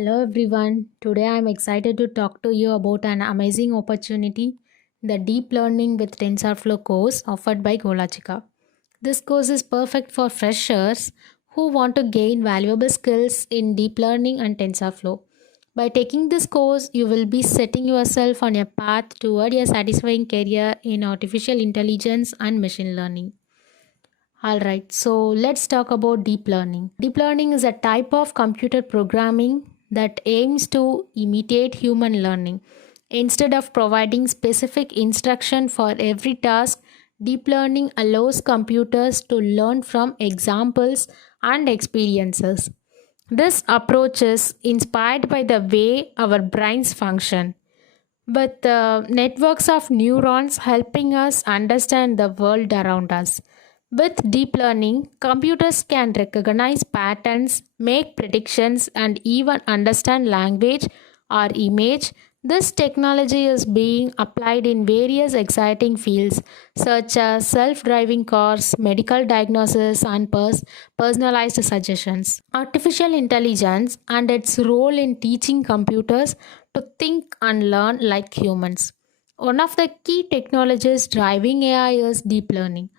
Hello everyone. Today I am excited to talk to you about an amazing opportunity, the Deep Learning with TensorFlow course offered by GoLogica. This course is perfect for freshers who want to gain valuable skills in deep learning and TensorFlow. By taking this course, you will be setting yourself on a path toward a satisfying career in artificial intelligence and machine learning. Alright, so let's talk about deep learning. Deep learning is a type of computer programming that aims to imitate human learning. Instead of providing specific instruction for every task, deep learning allows computers to learn from examples and experiences. This approach is inspired by the way our brains function, with networks of neurons helping us understand the world around us. With deep learning, computers can recognize patterns, make predictions, and even understand language or image. This technology is being applied in various exciting fields such as self driving cars, medical diagnosis, and personalized suggestions. Artificial intelligence and its role in teaching computers to think and learn like humans. One of the key technologies driving AI is deep learning,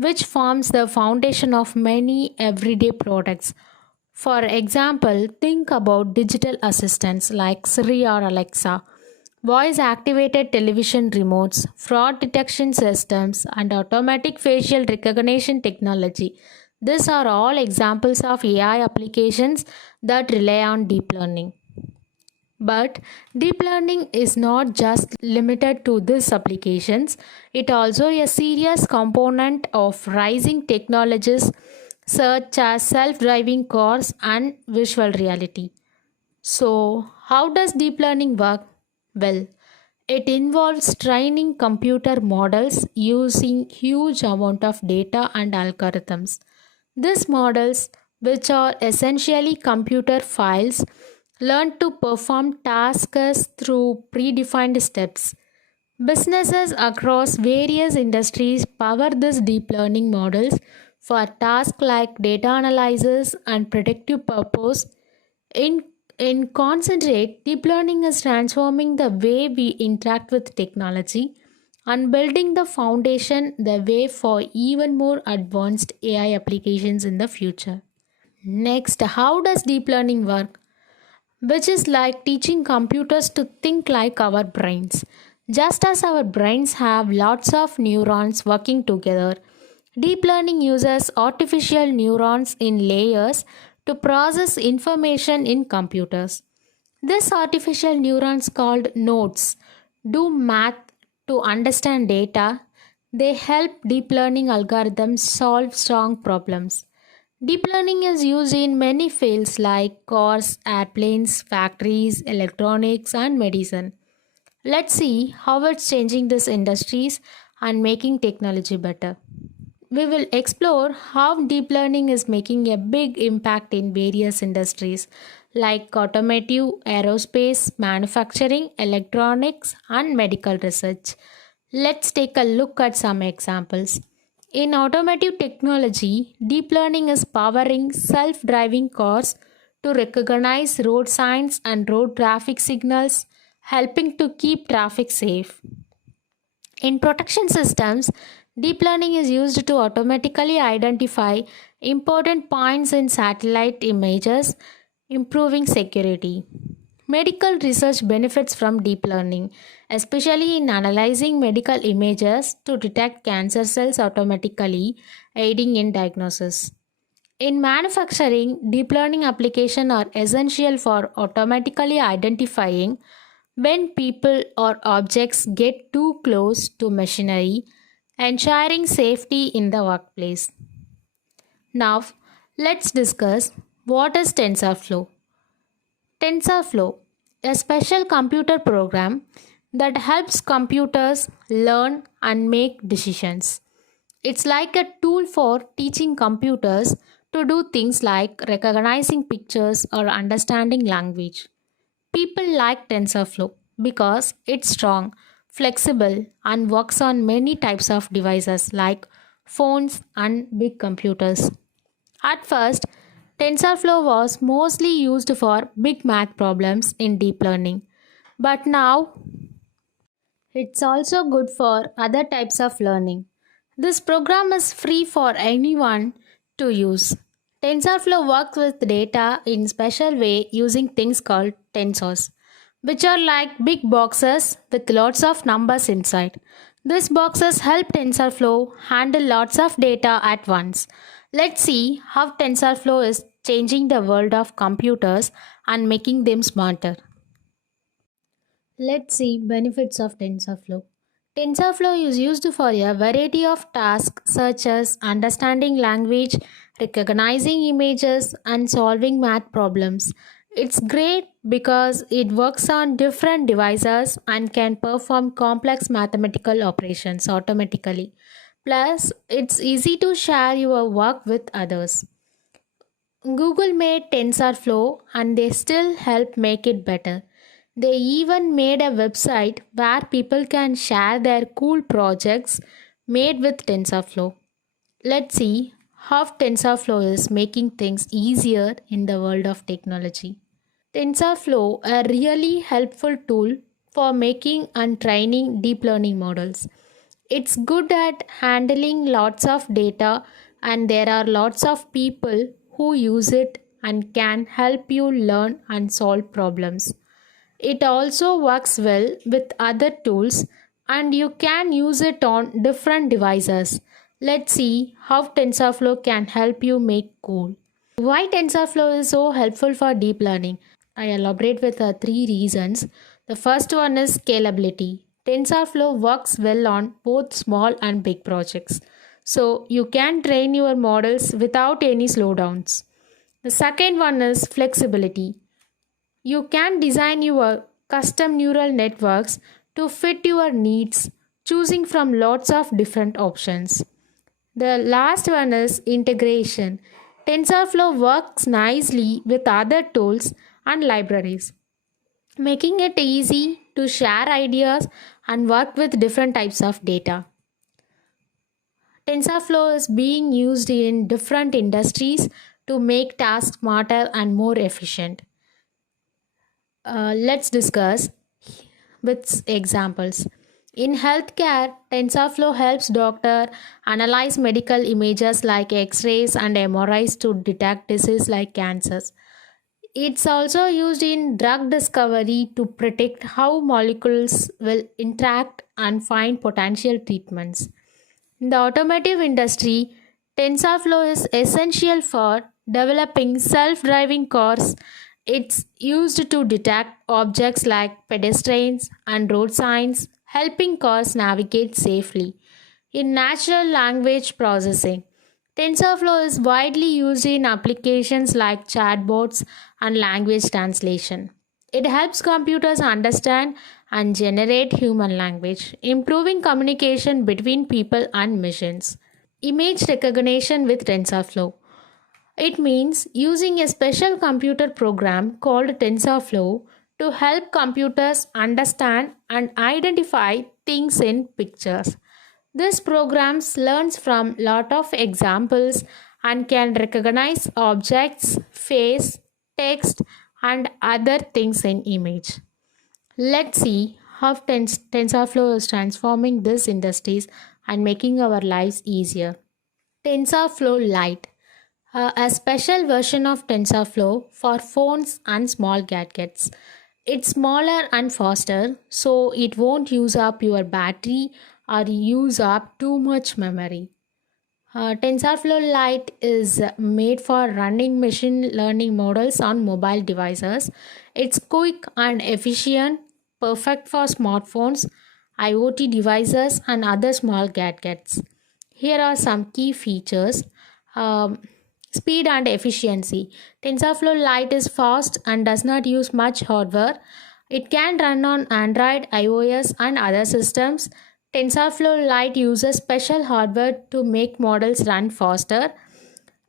which forms the foundation of many everyday products. For example, think about digital assistants like Siri or Alexa, voice activated television remotes, fraud detection systems, and automatic facial recognition technology. These are all examples of AI applications that rely on deep learning. But deep learning is not just limited to these applications, it also a serious component of rising technologies such as self-driving cars and virtual reality. So, how does deep learning work? Well, it involves training computer models using huge amount of data and algorithms. These models, which are essentially computer files, learn to perform tasks through predefined steps. Businesses across various industries power these deep learning models for tasks like data analysis and predictive purpose. In, in concentrate, deep learning is transforming the way we interact with technology and building the foundation the way for even more advanced AI applications in the future. Next, how does deep learning work? Which is like teaching computers to think like our brains. Just as our brains have lots of neurons working together, deep learning uses artificial neurons in layers to process information in computers. These artificial neurons, called nodes, do math to understand data. They help deep learning algorithms solve strong problems. Deep learning is used in many fields like cars, airplanes, factories, electronics, and medicine. Let's see how it's changing these industries and making technology better. We will explore how deep learning is making a big impact in various industries like automotive, aerospace, manufacturing, electronics, and medical research. Let's take a look at some examples. In automotive technology, deep learning is powering self driving cars to recognize road signs and road traffic signals, helping to keep traffic safe. In protection systems, deep learning is used to automatically identify important points in satellite images, improving security. Medical research benefits from deep learning, especially in analyzing medical images to detect cancer cells automatically, aiding in diagnosis. In manufacturing, deep learning applications are essential for automatically identifying when people or objects get too close to machinery, ensuring safety in the workplace. Now, let's discuss what is TensorFlow. TensorFlow, a special computer program that helps computers learn and make decisions. It's like a tool for teaching computers to do things like recognizing pictures or understanding language. People like TensorFlow because it's strong, flexible, and works on many types of devices like phones and big computers. At first, TensorFlow was mostly used for big math problems in deep learning, but now it's also good for other types of learning. This program is free for anyone to use. TensorFlow works with data in special way using things called tensors, which are like big boxes with lots of numbers inside. These boxes help TensorFlow handle lots of data at once. Let's see how TensorFlow is changing the world of computers and making them smarter. Let's see benefits of TensorFlow. TensorFlow is used for a variety of tasks such as understanding language, recognizing images, and solving math problems. It's great because it works on different devices and can perform complex mathematical operations automatically. Plus, it's easy to share your work with others. Google made TensorFlow and they still help make it better. They even made a website where people can share their cool projects made with TensorFlow. Let's see how TensorFlow is making things easier in the world of technology. TensorFlow, a really helpful tool for making and training deep learning models. It's good at handling lots of data, and there are lots of people who use it and can help you learn and solve problems. It also works well with other tools and you can use it on different devices. Let's see how TensorFlow can help you make cool. Why TensorFlow is so helpful for deep learning? I elaborate with three reasons. The first one is scalability. TensorFlow works well on both small and big projects. So you can train your models without any slowdowns. The second one is flexibility. You can design your custom neural networks to fit your needs, choosing from lots of different options. The last one is integration. TensorFlow works nicely with other tools and libraries, making it easy to share ideas and work with different types of data. TensorFlow is being used in different industries to make tasks smarter and more efficient. Let's discuss with examples. In healthcare, TensorFlow helps doctor analyze medical images like X-rays and MRIs to detect disease like cancers. It's also used in drug discovery to predict how molecules will interact and find potential treatments. In the automotive industry, TensorFlow is essential for developing self-driving cars. It's used to detect objects like pedestrians and road signs, helping cars navigate safely. In natural language processing, TensorFlow is widely used in applications like chatbots and language translation. It helps computers understand and generate human language, improving communication between people and machines. Image recognition with TensorFlow. It means using a special computer program called TensorFlow to help computers understand and identify things in pictures. This program learns from lot of examples and can recognize objects, face, text, and other things in image. Let's see how TensorFlow is transforming these industries and making our lives easier. TensorFlow Lite, a special version of TensorFlow for phones and small gadgets. It's smaller and faster, so it won't use up your battery or use up too much memory. TensorFlow Lite is made for running machine learning models on mobile devices. It's quick and efficient, perfect for smartphones, IoT devices, and other small gadgets. Here are some key features. Um, Speed and efficiency. TensorFlow Lite is fast and does not use much hardware. It can run on Android, iOS, and other systems. TensorFlow Lite uses special hardware to make models run faster.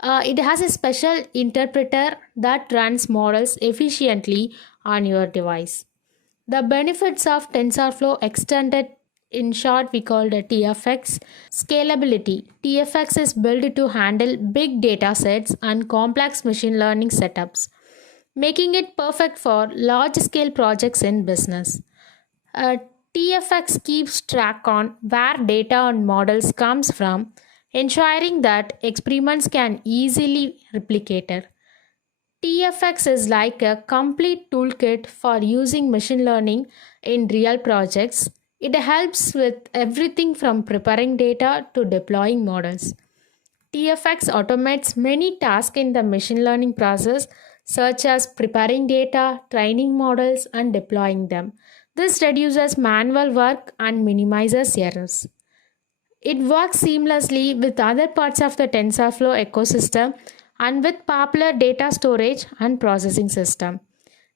It has a special interpreter that runs models efficiently on your device. The benefits of TensorFlow extended In short, we call it TFX. Scalability. TFX is built to handle big data sets and complex machine learning setups, making it perfect for large scale projects in business. Uh, TFX keeps track on where data and models comes from, ensuring that experiments can easily replicated. TFX is like a complete toolkit for using machine learning in real projects. It helps with everything from preparing data to deploying models. TFX automates many tasks in the machine learning process, such as preparing data, training models, and deploying them. This reduces manual work and minimizes errors. It works seamlessly with other parts of the TensorFlow ecosystem and with popular data storage and processing system.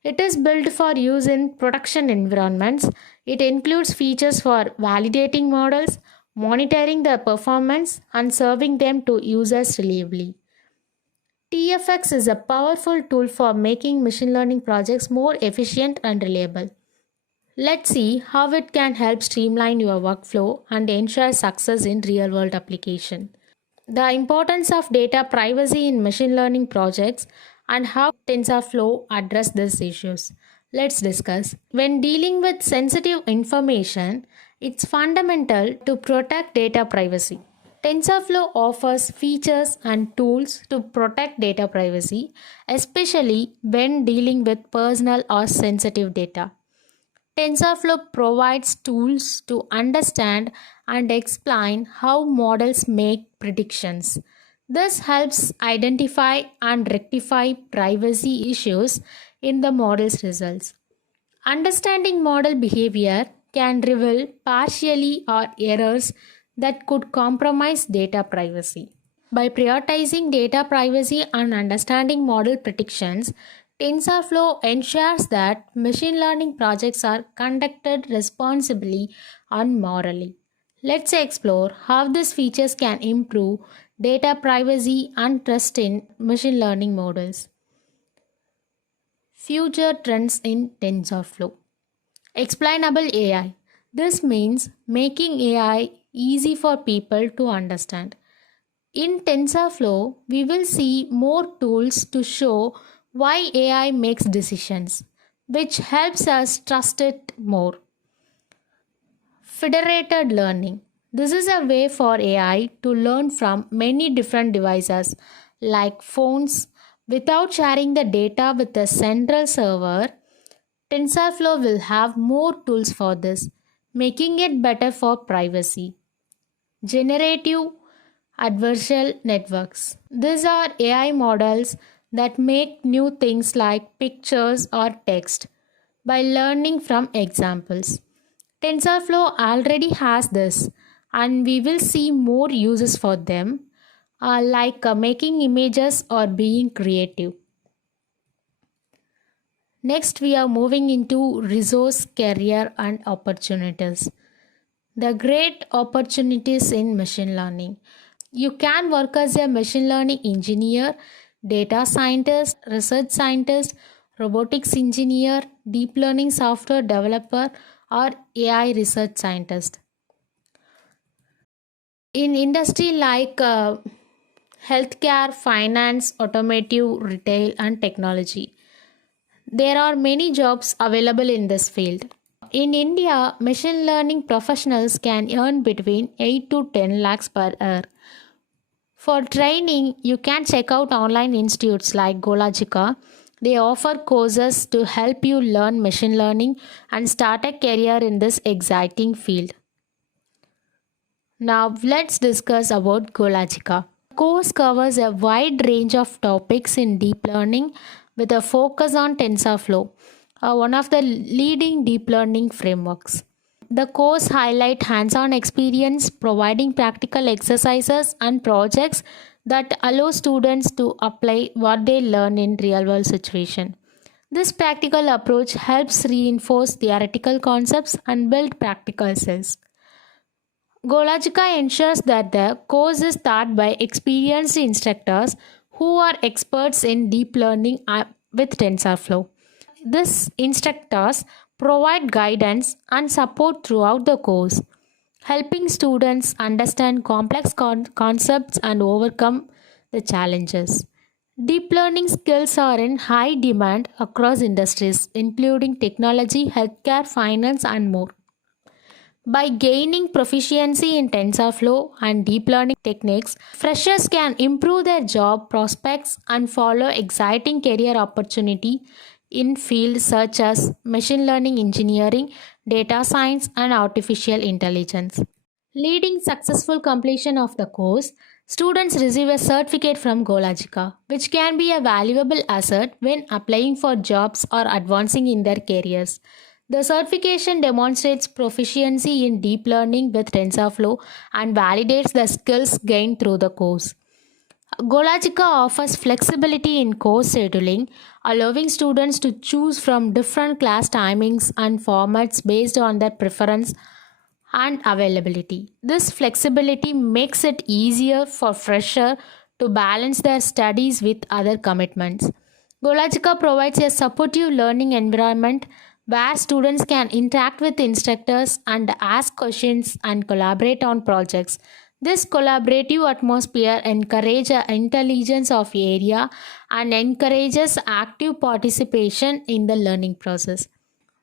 It is built for use in production environments. It includes features for validating models, monitoring their performance, and serving them to users reliably. TFX is a powerful tool for making machine learning projects more efficient and reliable. Let's see how it can help streamline your workflow and ensure success in real world application. The importance of data privacy in machine learning projects and how TensorFlow address these issues. Let's discuss. When dealing with sensitive information, it's fundamental to protect data privacy. TensorFlow offers features and tools to protect data privacy, especially when dealing with personal or sensitive data. TensorFlow provides tools to understand and explain how models make predictions. This helps identify and rectify privacy issues in the model's results. Understanding model behavior can reveal partially or errors that could compromise data privacy. By prioritizing data privacy and understanding model predictions, TensorFlow ensures that machine learning projects are conducted responsibly and morally. Let's explore how these features can improve data privacy and trust in machine learning models. Future trends in TensorFlow. Explainable AI. This means making AI easy for people to understand. In TensorFlow, we will see more tools to show why AI makes decisions, which helps us trust it more. Federated learning. This is a way for AI to learn from many different devices like phones without sharing the data with a central server. TensorFlow will have more tools for this, making it better for privacy. Generative adversarial networks. These are AI models that make new things like pictures or text by learning from examples. TensorFlow already has this, and we will see more uses for them, like making images or being creative. Next, we are moving into resource, career, and opportunities. The great opportunities in machine learning. You can work as a machine learning engineer, data scientist, research scientist, robotics engineer, deep learning software developer, or AI research scientist. In industry like healthcare, finance, automotive, retail, and technology, there are many jobs available in this field. In India, machine learning professionals can earn between 8 to 10 lakhs per year. For training, you can check out online institutes like GoLogica. They offer courses to help you learn machine learning and start a career in this exciting field. Now let's discuss about GoLogica. The course covers a wide range of topics in deep learning with a focus on TensorFlow, one of the leading deep learning frameworks. The course highlights hands-on experience, providing practical exercises and projects that allow students to apply what they learn in real-world situation. This practical approach helps reinforce theoretical concepts and build practical skills. GoLogica ensures that the course is taught by experienced instructors who are experts in deep learning with TensorFlow. These instructors provide guidance and support throughout the course. helping students understand complex concepts and overcome the challenges. Deep learning skills are in high demand across industries, including technology, healthcare, finance, and more. By gaining proficiency in TensorFlow and deep learning techniques, freshers can improve their job prospects and follow exciting career opportunity in fields such as machine learning engineering, data science, and artificial intelligence. Leading successful completion of the course, students receive a certificate from GoLogica, which can be a valuable asset when applying for jobs or advancing in their careers. The certification demonstrates proficiency in deep learning with TensorFlow and validates the skills gained through the course. GoLogica offers flexibility in course scheduling, allowing students to choose from different class timings and formats based on their preference and availability. This flexibility makes it easier for freshers to balance their studies with other commitments. GoLogica provides a supportive learning environment where students can interact with instructors and ask questions and collaborate on projects. This collaborative atmosphere encourages intelligence of area and encourages active participation in the learning process.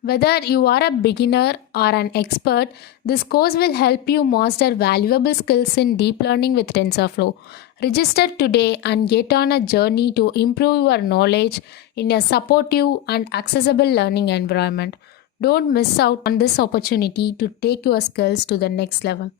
Whether you are a beginner or an expert, this course will help you master valuable skills in deep learning with TensorFlow. Register today and get on a journey to improve your knowledge in a supportive and accessible learning environment. Don't miss out on this opportunity to take your skills to the next level.